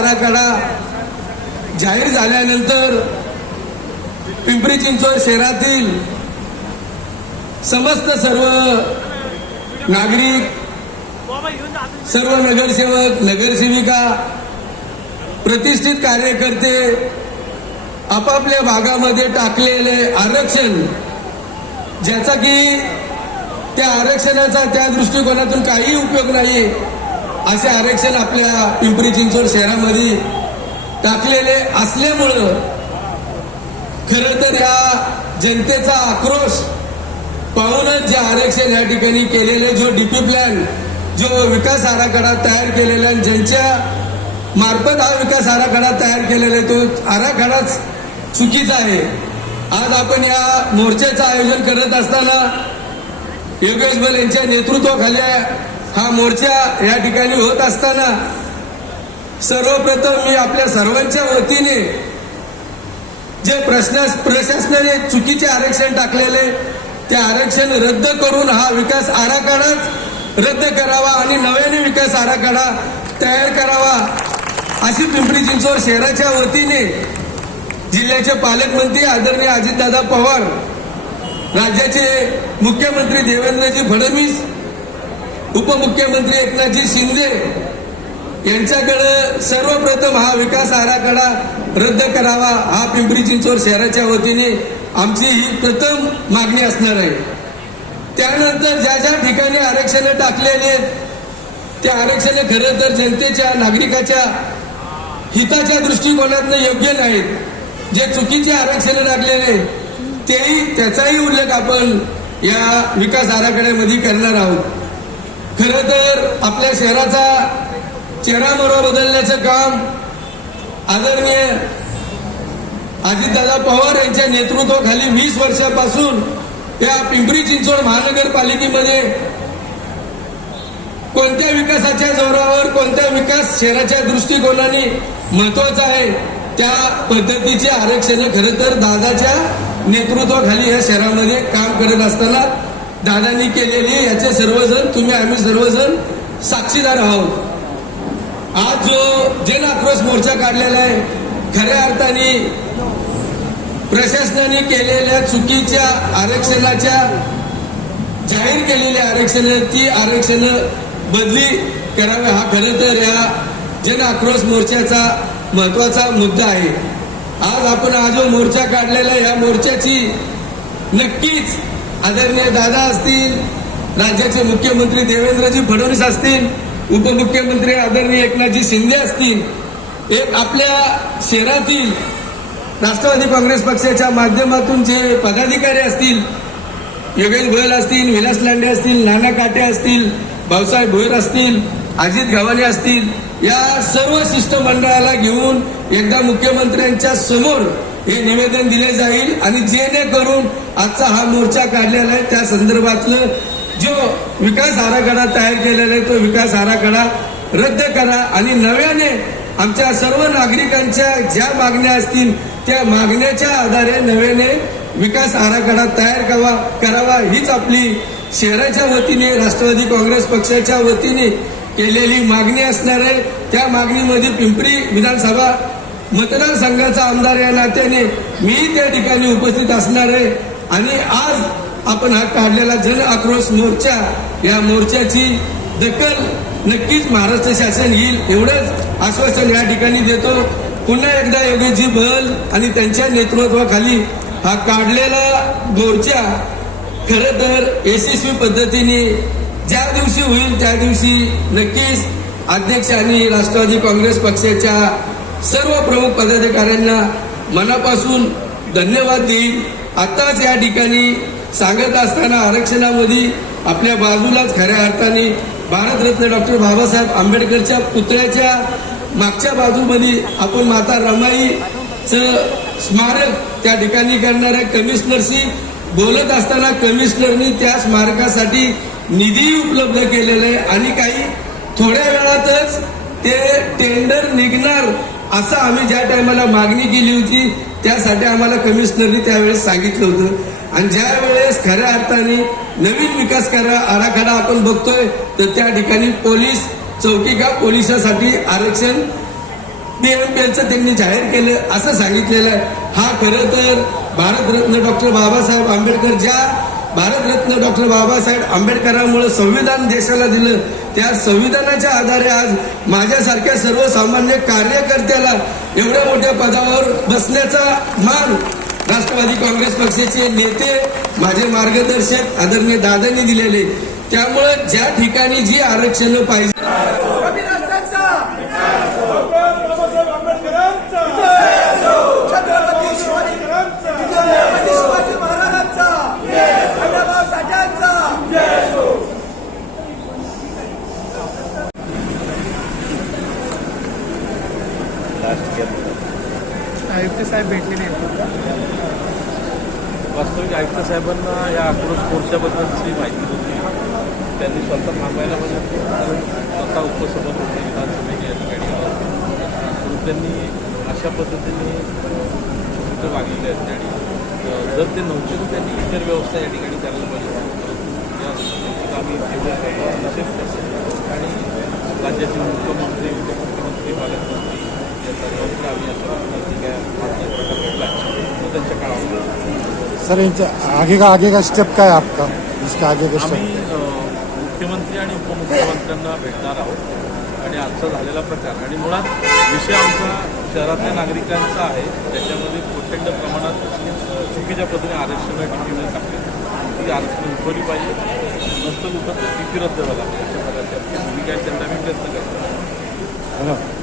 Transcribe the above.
आराखडा जाहीर झाल्यानंतर पिंपरी चिंचवड शहरातील समस्त सर्व नागरिक सर्व नगरसेवक नगरसेविका प्रतिष्ठित कार्यकर्ते आपापल्या भागामध्ये टाकलेले आरक्षण ज्याचा की त्या आरक्षणाचा त्या दृष्टिकोनातून काही उपयोग नाही असे आरक्षण आपल्या पिंपरी चिंचवड शहरामध्ये टाकलेले असल्यामुळं खरं तर या जनतेचा आक्रोश पाहूनच जे आरक्षण या ठिकाणी केलेले जो डीपी प्लॅन जो विकास आराखडा तयार केलेला आणि ज्यांच्या मार्फत हा विकास आराखडा तयार केलेला आहे तो आराखडाच चुकीचा आहे. आज आपण या मोर्चाचं आयोजन करत असताना योगेश बल यांच्या नेतृत्वाखाली हा मोर्चा या ठिकाणी होत असताना सर्वप्रथम मी आपल्या सर्वांच्या वतीने जे प्रश्न प्रशासनाने चुकीचे आरक्षण टाकलेले ते आरक्षण रद्द करून हा विकास आराखडाच रद्द करावा आणि नव्याने विकास आराखडा तयार करावा अशी पिंपरी चिंचवड शहराच्या वतीने जिल्ह्याचे पालकमंत्री आदरणीय अजितदादा पवार राज्याचे मुख्यमंत्री देवेंद्रजी फडणवीस उपमुख्यमंत्री एकनाथजी शिंदे यांच्याकडं सर्वप्रथम हा विकास आराखडा रद्द करावा हा पिंपरी चिंचवड शहराच्या वतीने आमची ही प्रथम मागणी असणार आहे. त्यानंतर ज्या ज्या ठिकाणी आरक्षण टाकलेले आहेत त्या आरक्षण खरं तर जनतेच्या नागरिकाच्या हिताच्या दृष्टिकोनातनं योग्य नाहीत. जे चुकीचे आरक्षण टाकलेले तेही त्याचाही उल्लेख आपण या विकास आराखड्यामध्ये करणार आहोत. खर तर आपल्या शहराचा चेहरा मोहरा बदलण्याचं काम आदरणीय अजितदादा पवार यांच्या नेतृत्वाखाली वीस वर्षापासून या पिंपरी चिंचवड महानगरपालिकेमध्ये कोणत्या विकासाच्या जोरावर कोणत्या विकास शहराच्या दृष्टिकोनाने महत्त्वाचा आहे त्या पद्धतीचे आरक्षण खरं तर दादाच्या नेतृत्वाखाली या शहरामध्ये काम करत असताना दादांनी केलेली याचे सर्वजण तुम्ही आम्ही सर्वजण साक्षीदार आहोत. आज जो जन आक्रोश मोर्चा काढलेला आहे खऱ्या अर्थाने प्रशासनाने केलेल्या चुकीच्या आरक्षणाच्या जाहीर केलेल्या आरक्षण ती आरक्षण बदली करावी हा खरं तर या जन आक्रोश मोर्चाचा महत्त्वाचा मुद्दा आहे. आज आपण हा जो मोर्चा काढलेला आहे, या मोर्चाची नक्कीच आदरणीय दादा असतील राज्याचे मुख्यमंत्री देवेंद्रजी फडणवीस असतील उपमुख्यमंत्री आदरणीय एकनाथजी शिंदे असतील एक आपल्या शहरातील राष्ट्रवादी काँग्रेस पक्षाच्या माध्यमातून जे पदाधिकारी असतील योगेश भोयल असतील विलास लांडे असतील नाना काटे असतील भाऊसाहेब भोयर असतील अजित गव्हाणे असतील या सर्व शिष्टमंडळाला घेऊन एकदा मुख्यमंत्र्यांच्या समोर हे निवेदन दिले जाईल आणि जेणेकरून आजचा हा मोर्चा काढलेला आहे. त्या संदर्भातलं जो विकास आराखडा तयार केलेला आहे तो विकास आराखडा रद्द करा आणि नव्याने आमच्या सर्व नागरिकांच्या ज्या मागण्या असतील त्या मागण्याच्या आधारे नव्याने विकास आराखडा तयार करावा करावा हीच आपली शहराच्या वतीने राष्ट्रवादी काँग्रेस पक्षाच्या वतीने केलेली मागणी असणार आहे. त्या मागणीमध्ये पिंपरी विधानसभा मतदारसंघाचा आमदार या नात्याने मी त्या ठिकाणी उपस्थित असणार आहे. आणि आज आपण हा काढलेला जन आक्रोश मोर्चा या मोर्चाची दखल नक्कीच महाराष्ट्र शासन येईल एवढंच आश्वासन या ठिकाणी देतो. पुन्हा एकदा योगेशजी बल आणि त्यांच्या नेतृत्वाखाली हा काढलेला मोर्चा खरं तर यशस्वी पद्धतीने ज्या दिवशी होईल त्या दिवशी नक्कीच अध्यक्ष आणि राष्ट्रवादी काँग्रेस पक्षाच्या सर्व प्रमुख पदाधिकाऱ्यांना मनापासून धन्यवाद देईल आताच या ठिकाणी सांगत असताना आरक्षणामध्ये आपल्या बाजूलाच खऱ्या अर्थाने भारतरत्न डॉक्टर बाबासाहेब आंबेडकरच्या पुतळ्याच्या मागच्या बाजूमध्ये आपण माता रमाईचं स्मारक त्या ठिकाणी करणाऱ्या कमिशनरशी बोलत असताना कमिशनरनी त्या स्मारकासाठी निधी उपलब्ध केलेला आहे. आणि काही थोड्या वेळातच ते टेंडर निघणार असं आम्ही ज्या टायमाला मागणी केली होती त्यासाठी आम्हाला कमिशनरनी त्यावेळेस सांगितलं होतं. आणि ज्या वेळेस खऱ्या अर्थाने नवीन विकास करा आराखडा आपण बघतोय तर त्या ठिकाणी पोलीस चौकी का पोलिसासाठी आरक्षण पीएमपीएलचं त्यांनी जाहीर केलं असं सांगितलेलं आहे. हा खरं तर भारतरत्न डॉक्टर बाबासाहेब आंबेडकर ज्या भारतरत्न डॉक्टर बाबासाहेब आंबेडकरांमुळे संविधान देशाला दिलं. त्या संविधानाच्या आधारे आज माझ्यासारख्या सर्वसामान्य कार्यकर्त्याला एवढ्या मोठ्या पदावर बसण्याचा मान राष्ट्रवादी काँग्रेस पक्षाचे नेते माझे मार्गदर्शक आदरणीय दादांनी दिलेले. त्यामुळं ज्या ठिकाणी जी आरक्षण पाहिजे आयुक्त साहेब भेटले नाहीत. वास्तविक आयुक्त साहेबांना या आक्रोश कोर्सच्याबद्दलची माहिती होती त्यांनी स्वतः थांबायला पाहिजे कारण स्वतः उपसभा होते विधानसभेच्या या ठिकाणी त्यांनी अशा पद्धतीने चुकीचं वागलेले आहेत आणि जर ते नव्हते तर त्यांनी इतर व्यवस्था या ठिकाणी करायला पाहिजे परंतु या आम्ही निषेध करतो आणि राज्याचे मुख्यमंत्री उपमुख्यमंत्री पालकमंत्री या सर्वांकडे आम्ही अशा प्रकारची काय मात्र प्रकार घडला तो त्यांच्या काळामध्ये सर इनसे आगे का आगे का स्टेप क्या आपका? इसके आगे का स्टेप मुख्यमंत्री आणि उपमुख्यमंत्र्यांना भेटणार आहोत. आणि आजचा झालेला प्रकार आणि मुळात विषय आमचा शहरातल्या नागरिकांचा आहे. त्याच्यामध्ये प्रचंड प्रमाणात चुकीच्या पद्धतीने आरक्षण टाकले ती आरक्षण उठवली पाहिजे. नसतं उठत टीपी रद्द व्हायला लागते. अशा प्रकारची आमची भूमिका त्यांना मी प्रयत्न करतो.